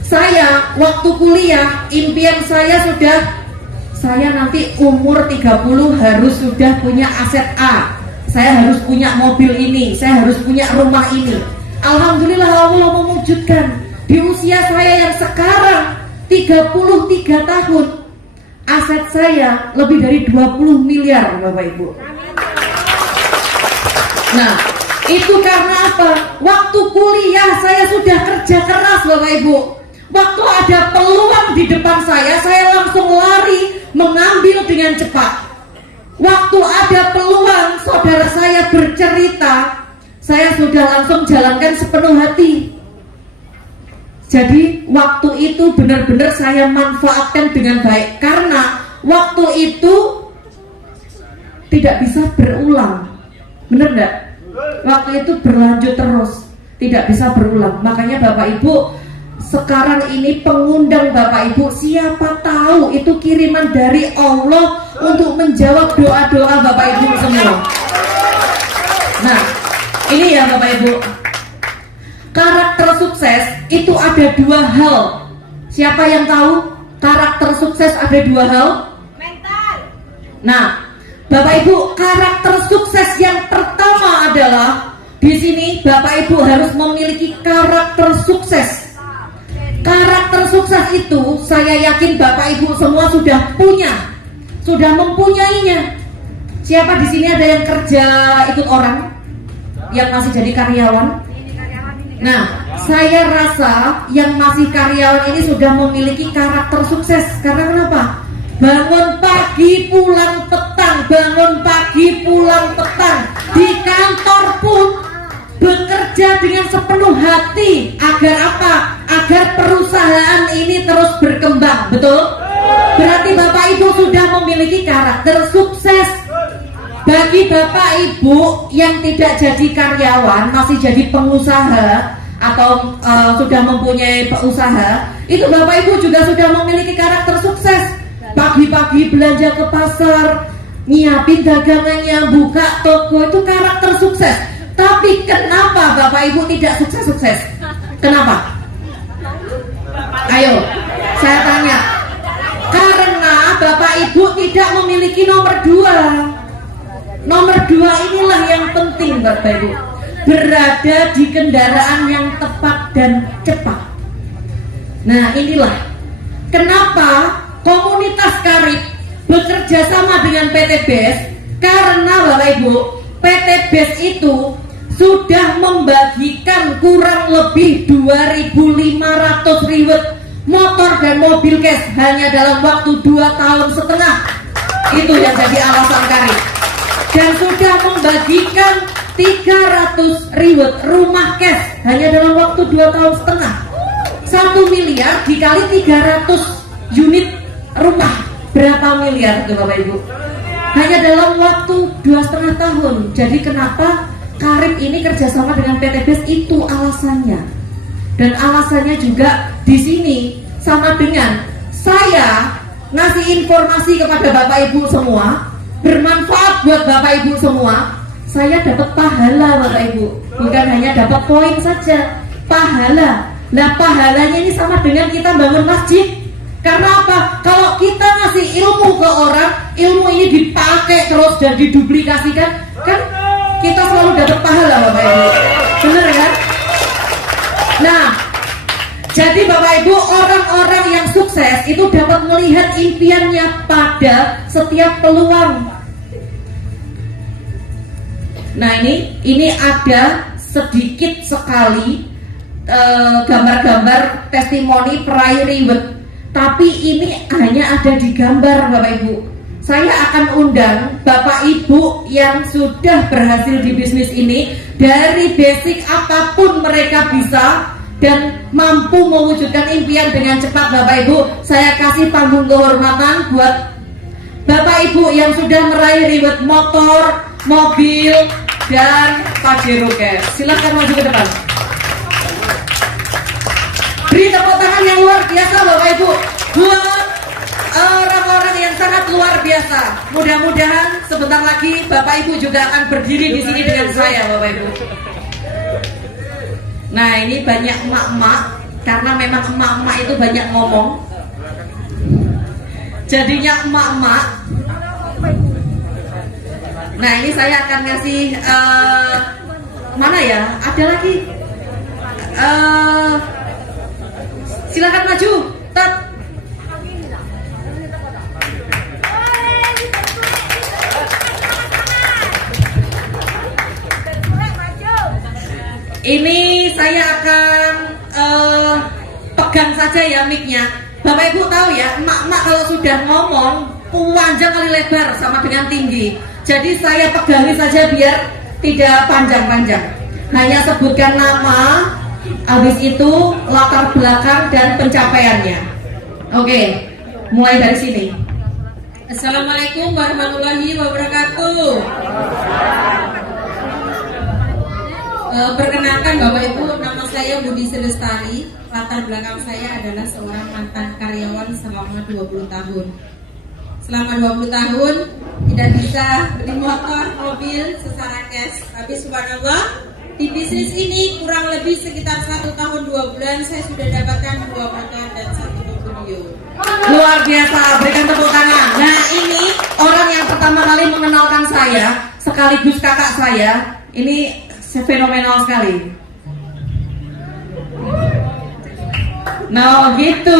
Saya waktu kuliah, impian saya nanti umur 30 harus sudah punya aset A. Saya harus punya mobil ini, saya harus punya rumah ini. Alhamdulillah Allah mewujudkan. Di usia saya yang sekarang 33 tahun, aset saya lebih dari 20 miliar Bapak Ibu. Nah, itu karena apa? Waktu kuliah saya sudah kerja keras Bapak Ibu. Waktu ada peluang di depan saya langsung lari mengambil dengan cepat. Waktu ada peluang saudara saya bercerita, saya sudah langsung jalankan sepenuh hati. Jadi waktu itu benar-benar saya manfaatkan dengan baik, karena waktu itu tidak bisa berulang. Benar enggak? Waktu itu berlanjut terus, tidak bisa berulang. Makanya Bapak Ibu, sekarang ini pengundang Bapak Ibu, siapa tahu itu kiriman dari Allah untuk menjawab doa-doa Bapak Ibu semua. Nah, ini ya Bapak Ibu, karakter sukses itu ada 2 hal. Siapa yang tahu karakter sukses ada 2 hal? Mental. Nah, Bapak Ibu, karakter sukses yang pertama adalah di sini Bapak Ibu harus memiliki karakter sukses. Karakter sukses itu saya yakin Bapak Ibu semua sudah punya, sudah mempunyainya. Siapa di sini ada yang kerja ikut orang, yang masih jadi karyawan? Nah, saya rasa yang masih karyawan ini sudah memiliki karakter sukses. Karena kenapa? Bangun pagi pulang petang, bangun pagi pulang petang. Di kantor pun bekerja dengan sepenuh hati. Agar apa? Agar perusahaan ini terus berkembang. Betul? Berarti Bapak Ibu sudah memiliki karakter sukses. Bagi Bapak Ibu yang tidak jadi karyawan, masih jadi pengusaha atau sudah mempunyai usaha, itu Bapak Ibu juga sudah memiliki karakter sukses. Pagi-pagi belanja ke pasar, nyiapin dagangannya, buka toko, itu karakter sukses. Tapi kenapa Bapak Ibu tidak sukses-sukses? Kenapa? Ayo, saya tanya. Karena Bapak Ibu tidak memiliki nomor 2. Nomor 2 inilah yang penting Bapak Ibu. Berada di kendaraan yang tepat dan cepat. Nah, inilah kenapa komunitas Karib bekerja sama dengan PT BES. Karena Bapak Ibu, PT BES itu sudah membagikan kurang lebih 2.500 riwet motor dan mobil cash hanya dalam waktu 2,5 tahun. Itu yang jadi alasan Karib. Dan sudah membagikan 300 riwet rumah cash hanya dalam waktu 2,5 tahun. 1 miliar dikali 300 unit rumah, berapa miliar tuh Bapak Ibu? Hanya dalam waktu 2,5 tahun. Jadi kenapa Karib ini kerjasama dengan PT BES, itu alasannya. Dan alasannya juga di sini sama dengan saya ngasih informasi kepada Bapak Ibu semua, bermanfaat buat Bapak Ibu semua. Saya dapat pahala Bapak Ibu, bukan hanya dapat poin saja, pahala. Nah, pahalanya ini sama dengan kita bangun masjid. Karena apa? Kalau kita ngasih ilmu ke orang, ilmu ini dipakai terus dan diduplikasikan, kan kita selalu dapat pahala Bapak Ibu. Benar kan? Nah, jadi Bapak Ibu, orang-orang yang sukses itu dapat melihat impiannya pada setiap peluang. Nah ini ada sedikit sekali gambar-gambar testimoni peraih reward, tapi ini hanya ada di gambar Bapak Ibu. Saya akan undang Bapak Ibu yang sudah berhasil di bisnis ini, dari basic apapun mereka bisa dan mampu mewujudkan impian dengan cepat. Bapak Ibu, saya kasih panggung kehormatan buat Bapak Ibu yang sudah meraih reward motor, mobil, dan Pajero Cash. Silakan maju ke depan. Beri tepuk tangan yang luar biasa Bapak Ibu buat orang-orang yang sangat luar biasa. Mudah-mudahan sebentar lagi Bapak Ibu juga akan berdiri di sini dengan saya Bapak Ibu. Nah ini banyak emak-emak, karena memang emak-emak itu banyak ngomong, jadinya emak-emak. Nah ini saya akan ngasih mana ya? Ada lagi. Silakan maju. Tet. Ini saya akan pegang saja ya mic-nya. Bapak Ibu tahu ya, emak-emak kalau sudah ngomong panjang kali lebar sama dengan tinggi. Jadi saya pegangi saja biar tidak panjang-panjang. Hanya sebutkan nama, habis itu latar belakang dan pencapaiannya. Oke, mulai dari sini. Assalamualaikum warahmatullahi wabarakatuh. Perkenalkan Bapak Ibu, nama saya Budi Selestari. Latar belakang saya adalah seorang mantan karyawan selama 20 tahun. Selama 20 tahun tidak bisa beli motor, mobil secara cash. Tapi subhanallah, di bisnis ini kurang lebih sekitar 1 tahun 2 bulan saya sudah dapatkan 2 motor dan 1 mobil. Luar biasa, berikan tepuk tangan. Nah ini orang yang pertama kali mengenalkan saya, sekaligus kakak saya. Ini fenomenal sekali. Nah gitu.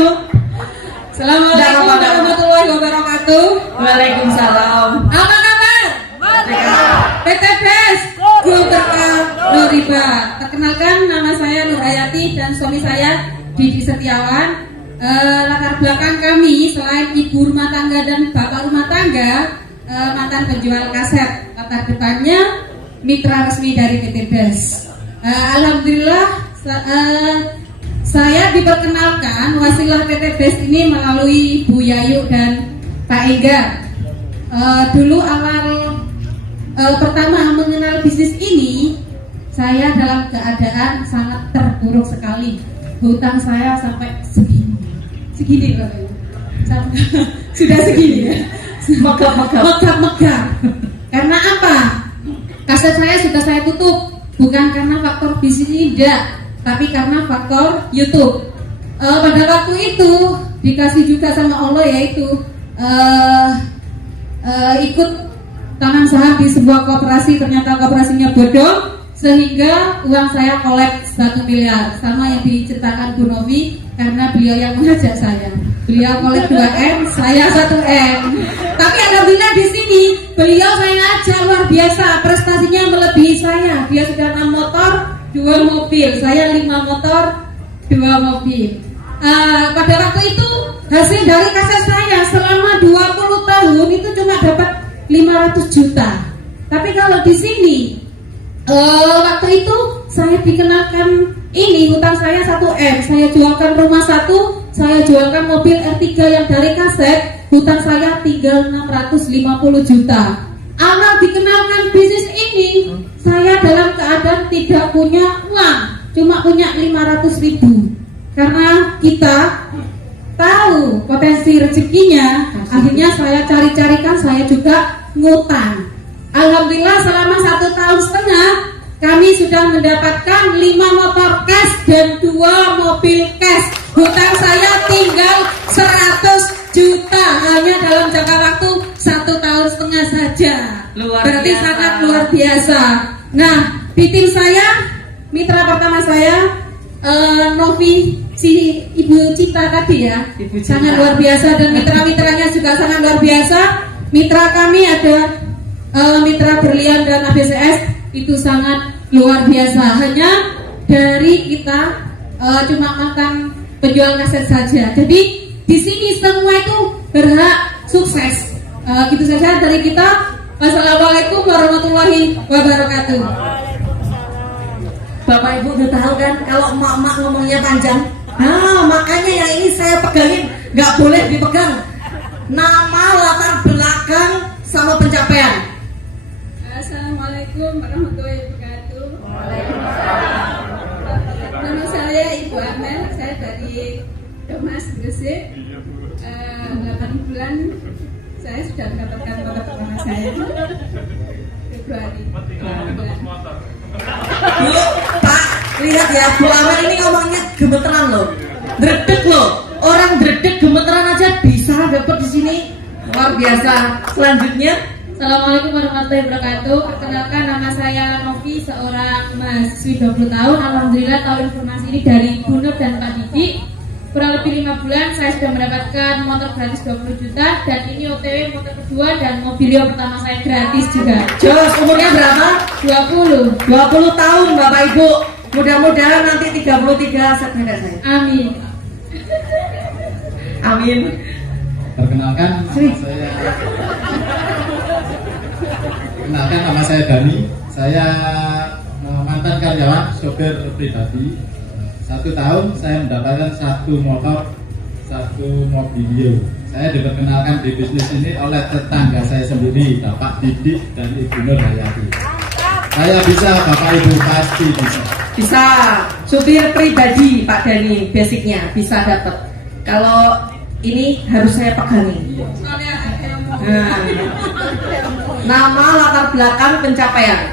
Assalamualaikum warahmatullahi wabarakatuh. Waalaikumsalam. Apa kabar? PT Best Grup Berkah Nuriba. Perkenalkan, nama saya Nurhayati dan suami saya Didi Setiawan. Latar belakang kami selain ibu rumah tangga dan bapak rumah tangga, mantan penjual kaset. Latar depannya mitra resmi dari PT Best. Alhamdulillah saya diperkenalkan wasilah PT Best ini melalui Bu Yayu dan Pak Ega. Dulu awal pertama mengenal bisnis ini, saya dalam keadaan sangat terpuruk sekali. Hutang saya sampai segini Bapak Ibu. Sudah segini ya. Megap-megap. Karena apa? Kaset saya sudah saya tutup, bukan karena faktor bisnis ini tidak, tapi karena faktor YouTube. Pada waktu itu dikasih juga sama Allah, yaitu ikut tanam saham di sebuah koperasi. Ternyata koperasinya bodong, sehingga uang saya kolek 1 miliar, sama yang diceritakan Bu Novi, karena beliau yang mengajak saya. Beliau kolek 2M, saya 1M. Tapi alhamdulillah di sini beliau saya ajak luar biasa, prestasinya melebihi saya. Dia sudah 6 motor, 2 mobil, saya 5 motor, 2 mobil. Pada waktu itu hasil dari kaset saya selama 20 tahun itu cuma dapat 500 juta. Tapi kalau di sini waktu itu saya dikenalkan ini hutang saya 1M, saya jualkan rumah 1, saya jualkan mobil R3 yang dari kaset, hutang saya tinggal 650 juta. Awal dikenalkan bisnis ini, saya dalam keadaan tidak punya uang, cuma punya 500 ribu. Karena kita tahu potensi rezekinya, akhirnya saya cari-carikan, saya juga ngutang. Alhamdulillah selama 1,5 tahun kami sudah mendapatkan 5 motor cash dan 2 mobil cash. Hutang saya tinggal 100 juta hanya dalam jangka waktu 1,5 tahun saja. Berarti biasa. Sangat luar biasa. Nah, di tim saya, mitra pertama saya Novi, si Ibu Cinta tadi ya, sangat luar biasa, dan mitra-mitranya juga sangat luar biasa. Mitra kami ada mitra Berlian dan ABCS, itu sangat luar biasa. Hanya dari kita cuma mantan penjual kaset saja. Jadi di sini semua itu berhak sukses. Gitu saja dari kita. Wassalamualaikum warahmatullahi wabarakatuh. Bapak Ibu udah tahu kan kalau emak-emak ngomongnya panjang. Nah makanya yang ini saya pegangin, nggak boleh dipegang. Nama, latar belakang, sama pencapaian. Assalamualaikum warahmatullahi wabarakatuh. Nama saya Ibu Amel, saya dari Domas Gresik. 8 bulan saya sudah mendapatkan motor pertama saya. Februari. Bu, Pak, lihat ya, Bu Amel ini ngomongnya gemeteran loh, dredeg loh. Orang dredeg gemeteran aja bisa dapat di sini, luar biasa. Selanjutnya, Assalamualaikum warahmatullahi wabarakatuh. Perkenalkan, nama saya Novi, seorang mahasiswi 20 tahun. Alhamdulillah tahu informasi ini dari Bu Nur dan Pak Didi. Kurang lebih 5 bulan saya sudah mendapatkan motor gratis 20 juta. Dan ini OTW motor kedua dan mobilio pertama saya gratis juga. Jos, umurnya berapa? 20. 20 tahun Bapak Ibu. Mudah-mudahan nanti 33 sepeda saya. Amin. Amin. Perkenalkan nama saya Dani. Saya mantan karyawan sopir pribadi. 1 tahun saya mendapatkan 1 motor, 1 mobilio. Saya diperkenalkan di bisnis ini oleh tetangga saya sendiri, Bapak Didik dan Ibu Nur Hayati. Saya bisa, Bapak Ibu pasti bisa. Bisa. Supir pribadi Pak Dani, basicnya bisa dapat. Kalau ini harus saya pegangi. Nah, nama, latar belakang, pencapaian.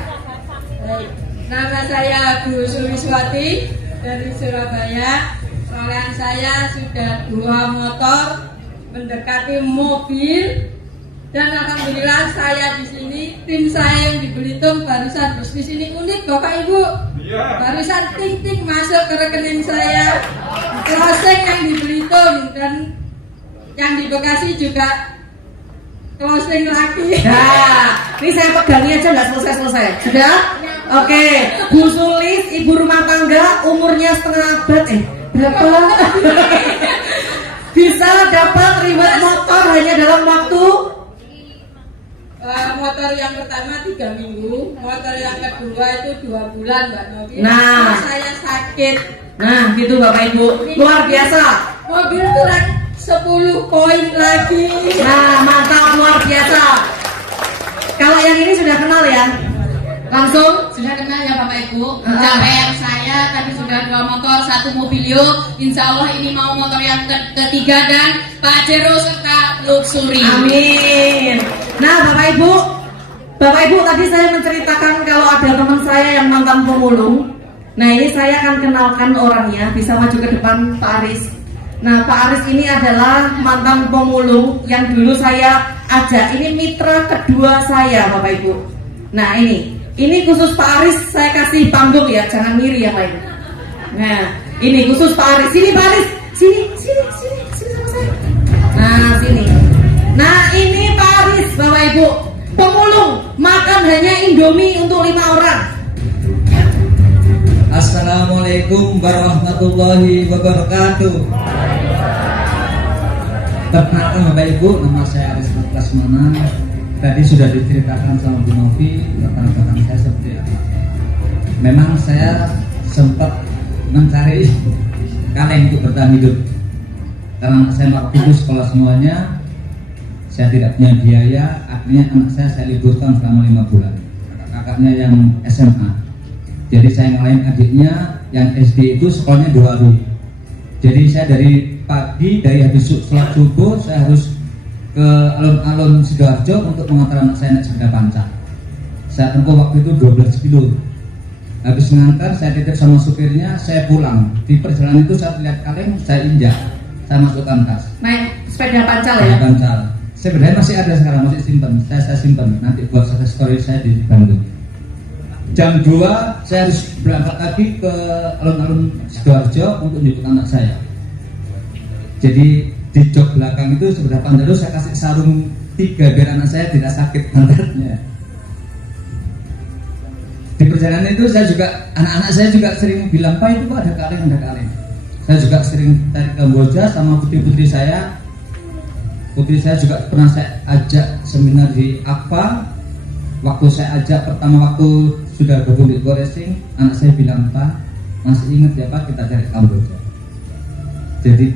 Nama saya Bu Suliswati dari Surabaya. Perolehan saya sudah 2 motor, mendekati mobil, dan alhamdulillah saya di sini, tim saya yang di Belitung barusan bisnis ini unik Bapak Ibu. Barusan ting-ting masuk ke rekening saya, closing yang di Belitung dan yang di Bekasi juga closing lagi. Nah, ini saya pegangi aja nggak selesai. Sudah? Oke. Bu Sulis, ibu rumah tangga, umurnya setengah abad. Berapa? Bisa dapat reward motor hanya dalam waktu motor yang pertama 3 minggu, motor yang kedua itu 2 bulan Mbak Novi. Nah. Saya sakit. Nah, gitu Bapak Ibu. Luar biasa. Mobil kurang 10 koin lagi. Nah, mantap, luar biasa. Kalau yang ini sudah kenal ya? Langsung? Sudah kenal ya Bapak Ibu. Pencapaian saya tadi sudah 2 motor, 1 mobilio. Insya Allah ini mau motor yang ketiga dan Pajero serta Luxury. Amin. Nah, Bapak Ibu tadi saya menceritakan kalau ada teman saya yang mantan pemulung. Nah, ini saya akan kenalkan orangnya. Bisa maju ke depan Pak Aris. Nah, Pak Aris ini adalah mantan pemulung yang dulu saya ajak. Ini mitra kedua saya, Bapak Ibu. Nah, ini khusus Pak Aris, saya kasih panggung ya, jangan ngiri yang lain. Nah, ini khusus Pak Aris. Sini Pak Aris, sini sama saya. Nah, sini. Nah, ini Pak Aris, Bapak Ibu. Pemulung, makan hanya Indomie untuk 5 orang. Assalamualaikum warahmatullahi wabarakatuh. Perkenalkan Bapak Ibu, nama saya Aris Prasmana. Tadi sudah diceritakan sama Bu Novi latar belakang saya seperti apa. Memang saya sempat mencari kaleng untuk bertahan hidup. Karena saya waktu itu sekolah semuanya, saya tidak punya biaya. Akhirnya anak saya liburkan selama 5 bulan. Kakaknya yang SMA. Jadi saya ngalahin adiknya yang SD itu sekolahnya 2 hari. Jadi saya dari pagi, dari habis sholat subuh, saya harus ke alun-alun Sidoarjo untuk mengantar anak saya naik sepeda panca. Saya tempuh waktu itu 12 kilo. Habis mengantar, saya titip sama supirnya, saya pulang. Di perjalanan itu saya lihat kaleng, saya injak, saya masukkan tas. Naik sepeda pancal ya? Sepeda pancal. Sebenarnya masih ada sekarang, masih simpan. Saya simpan. Nanti buat success story saya di Bandung. Jam 2 saya harus berangkat lagi ke alun-alun Sidoarjo untuk menjemput anak saya. Jadi di jok belakang itu sebelah pantai saya kasih sarung 3 biar anak saya tidak sakit pantatnya. perjalanan itu saya juga, anak-anak saya juga sering bilang, Pak itu Pak ada kaleng. Saya juga sering tarik Kamboja sama putri-putri saya. Putri saya juga pernah saya ajak seminar di APA. Waktu saya ajak pertama waktu sudah gabung di Go Racing, anak saya bilang, Pak masih ingat ya Pak kita tarik Kamboja. Jadi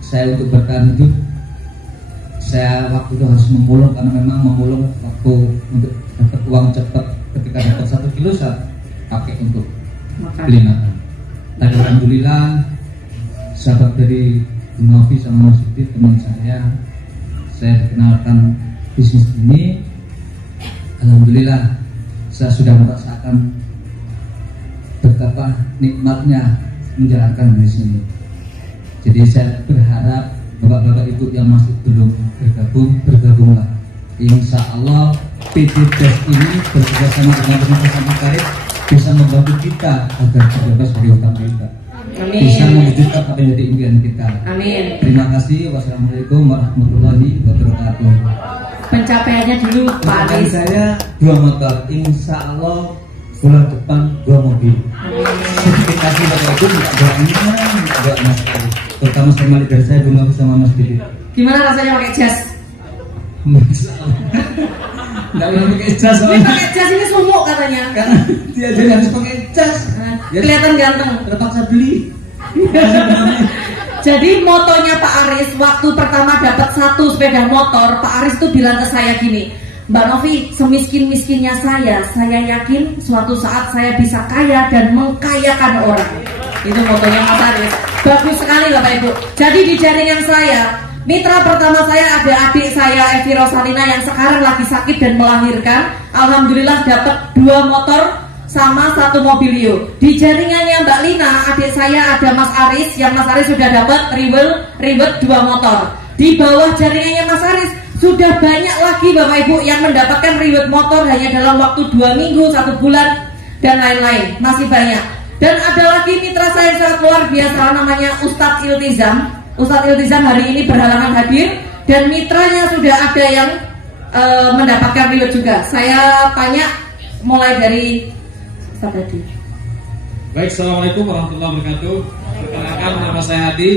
saya untuk bertahan hidup, saya waktu itu harus memulung, karena memang memulung waktu untuk dapat uang cepat. Ketika dapat 1 kilo saya pakai untuk beli makan. Tapi alhamdulillah sahabat dari Bu Novi sama Mas Didi, teman saya dikenalkan bisnis ini. Alhamdulillah saya sudah merasakan betapa nikmatnya menjalankan bisnis ini. Jadi saya berharap bapak-bapak ibu yang masih belum bergabunglah. Insya Allah PT DES ini bekerjasama dengan pemerintah terkait bisa membantu kita agar terbebas dari hutang kita. Amin. Bisa mewujudkan apa yang jadi impian kita. Amin. Terima kasih. Wassalamualaikum warahmatullahi wabarakatuh. Pencapaiannya dulu Pak Dan Aris. saya 2 motor. Insya Allah bulan depan 2 mobil. Terima kasih Bapak Ibu, minta doa Mas. Terutama sama leader saya Bu Novi sama Mas Didi. Gimana rasanya pakai jas? Nggak boleh pakai jas Ini soalnya. pakai jas ini sumuk katanya. Karena dia jadi harus pakai jas. Ya, Kelihatan ganteng. terpaksa beli. Jadi motonya Pak Aris waktu pertama dapat 1 sepeda motor, Pak Aris tuh bilang ke saya gini, Mbak Novi, semiskin-miskinnya saya yakin suatu saat saya bisa kaya dan mengkayakan orang. Itu motonya Mas Aris. Bagus sekali Bapak Ibu. Jadi di jaringan saya, mitra pertama saya ada adik saya Evi Rosalina yang sekarang lagi sakit dan melahirkan. Alhamdulillah dapat 2 motor sama 1 mobilio. Di jaringannya Mbak Lina, adik saya ada Mas Aris, yang Mas Aris sudah dapat ribet 2 motor. Di bawah jaringannya Mas Aris sudah banyak lagi Bapak Ibu yang mendapatkan ribet motor hanya dalam waktu 2 minggu, 1 bulan dan lain-lain. Masih banyak. Dan ada lagi mitra saya yang sangat luar biasa, namanya Ustadz Iltizam. Ustadz Iltizam hari ini berhalangan hadir dan mitranya sudah ada yang mendapatkan ribet juga. Saya tanya mulai dari Ustadz Hadi. Baik, Assalamualaikum warahmatullahi wabarakatuh. Perkenalkan, nama saya Hadi,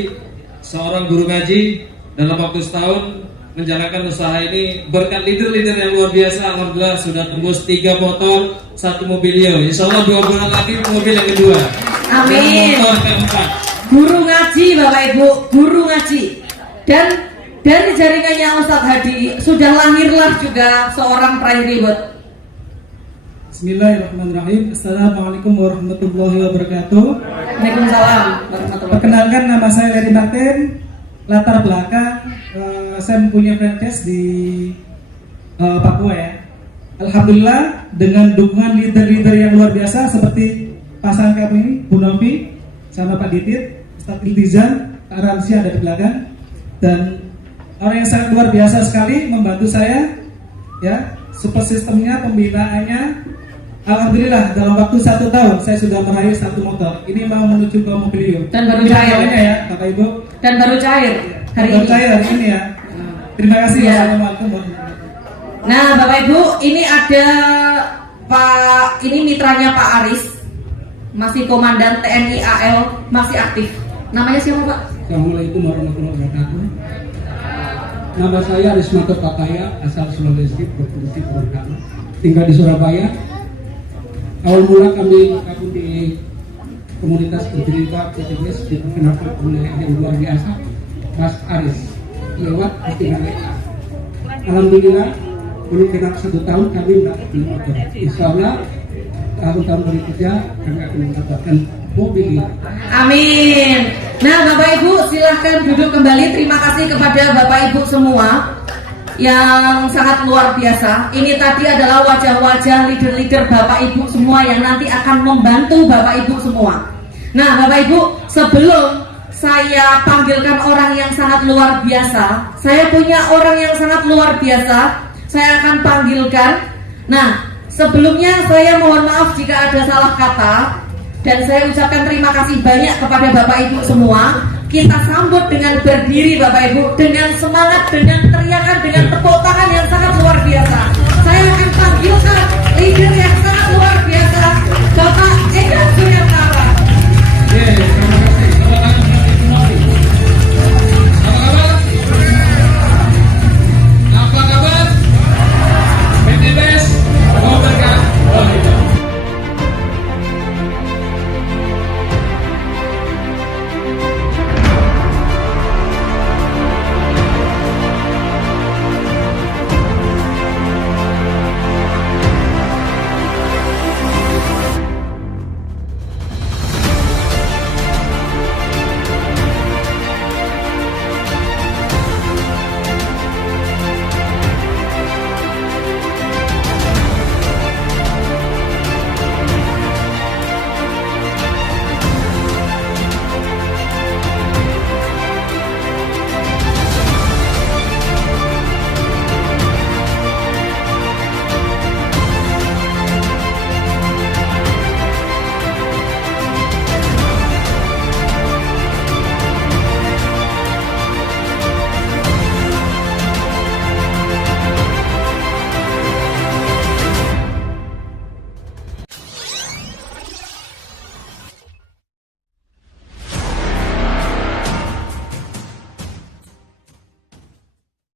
seorang guru ngaji. Dalam waktu setahun menjalankan usaha ini berkat leader-leader yang luar biasa. Alhamdulillah sudah tembus 3 motor, 1 mobilio. Insya Allah 2 bulan lagi mobil yang kedua. Amin. Dan motor keempat. Guru ngaji Bapak Ibu, guru ngaji. Dan dari jaringannya Ustadz Hadi sudah lahirlah juga seorang peraih ribet. Bismillahirrahmanirrahim. Assalamualaikum warahmatullahi wabarakatuh. Waalaikumsalam warahmatullahi. Perkenalkan, nama saya Larry Martin. Latar belakang saya mempunyai franchise di Papua ya. Alhamdulillah dengan dukungan leader-leader yang luar biasa seperti pasangan kami ini, Bu Novi sama Pak Didit, Ustadz Iltizam, Pak Ramsi ada di belakang, dan orang yang sangat luar biasa sekali membantu saya ya. Super sistemnya, pembinaannya, alhamdulillah dalam waktu 1 tahun saya sudah meraih 1 motor. Ini mau menuju ke mobilio. Dan baru cair ya Bapak Ibu. Dan baru cair hari Baru ini. cair hari ini ya. Terima kasih. Ya. Wassalamualaikum warahmatullahi wabarakatuh. Nah Bapak Ibu, ini ada ini mitranya Pak Aris, masih komandan TNI AL, masih aktif. Namanya siapa Pak? Assalamualaikum warahmatullahi wabarakatuh. Nama saya Arismanto Papaya, asal Sulawesi, berfungsi perantara, tinggal di Surabaya. Awal mula kami gabung di komunitas bercerita PTBS diperkenalkan oleh yang luar biasa, Mas Aris, lewat postingan WA. Alhamdulillah, belum genap 1 tahun kami mendapatkan motor. Insya Allah tahun-tahun berikutnya kami akan mendapatkan mobil ini. Amin. Nah Bapak Ibu silahkan duduk kembali. Terima kasih kepada Bapak Ibu semua yang sangat luar biasa. Ini tadi adalah wajah-wajah leader-leader Bapak Ibu semua yang nanti akan membantu Bapak Ibu semua. Nah Bapak Ibu, sebelum saya panggilkan orang yang sangat luar biasa, saya punya orang yang sangat luar biasa. Saya akan panggilkan. Nah sebelumnya saya mohon maaf jika ada salah kata, dan saya ucapkan terima kasih banyak kepada Bapak Ibu semua. Kita sambut dengan berdiri Bapak Ibu, dengan semangat, dengan teriakan, dengan tepuk tangan yang sangat luar biasa.